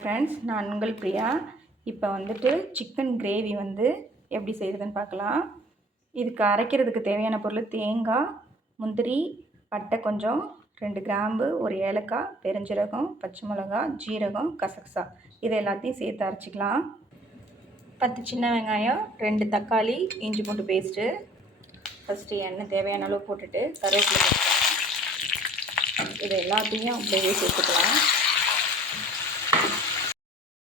Friends நான் உங்கள் பிரியா. இப்போ வந்துட்டு சிக்கன் கிரேவி வந்து எப்படி செய்கிறதுன்னு பார்க்கலாம். இதுக்கு அரைக்கிறதுக்கு தேவையான பொருள் தேங்காய் முந்திரி பட்டை கொஞ்சம் ரெண்டு கிராம்பு ஒரு ஏலக்காய் பெருஞ்சீரகம் பச்சை மிளகா ஜீரகம் கசகசா. இது எல்லாத்தையும் சேர்த்து அரைச்சிக்கலாம். பத்து சின்ன வெங்காயம் ரெண்டு தக்காளி இஞ்சி பூண்டு பேஸ்ட்டு ஃபஸ்ட்டு எண்ணெய் தேவையான அளவு போட்டுட்டு கருவேப்பிலை இதை இது எல்லாத்தையும் அப்படியே சேர்த்துக்கலாம்.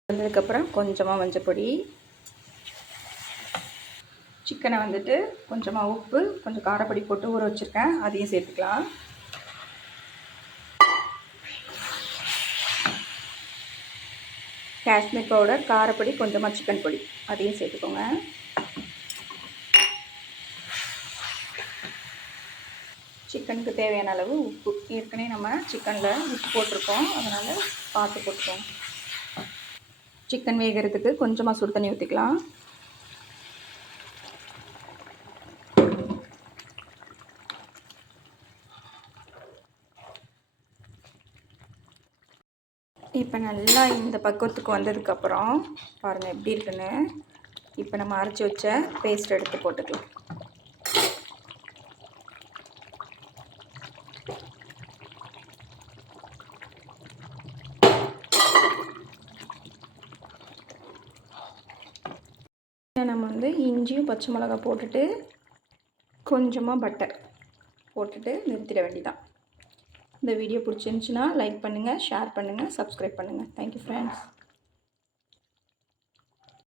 வந்ததுக்கப்புறம் கொஞ்சமாக மஞ்சப்பொடி சிக்கனை வந்துட்டு கொஞ்சமாக உப்பு கொஞ்சம் காரப்பொடி போட்டு ஊற வச்சுருக்கேன். அதையும் சேர்த்துக்கலாம். காஷ்மீர் பவுடர் காரப்பொடி கொஞ்சமாக சிக்கன் பொடி. அதையும் சேர்த்துக்கோங்க. சிக்கனுக்கு தேவையான அளவு உப்பு. ஏற்கனவே நம்ம சிக்கனில் உப்பு போட்டிருக்கோம். அதனால் பார்த்து போட்டுக்கோங்க. சிக்கன் வேகிறதுக்கு கொஞ்சமாக சுடு தண்ணி ஊற்றிக்கலாம் இப்போ நல்லா இந்த பக்குவத்துக்கு வந்ததுக்கப்புறம் பாருங்கள் எப்படி இருக்குன்னு. இப்போ நம்ம அரைச்சி வச்ச பேஸ்ட் எடுத்து போட்டுக்கலாம். நம்ம வந்து இஞ்சியும் பச்சை மிளகா போட்டுட்டு கொஞ்சமாக பட்டர் போட்டுட்டு நிறுத்திட வேண்டிதான் இந்த வீடியோ பிடிச்சிருந்துச்சின்னா லைக் பண்ணுங்கள் ஷேர் பண்ணுங்கள் சப்ஸ்கிரைப் பண்ணுங்கள் தேங்க்யூ ஃப்ரெண்ட்ஸ்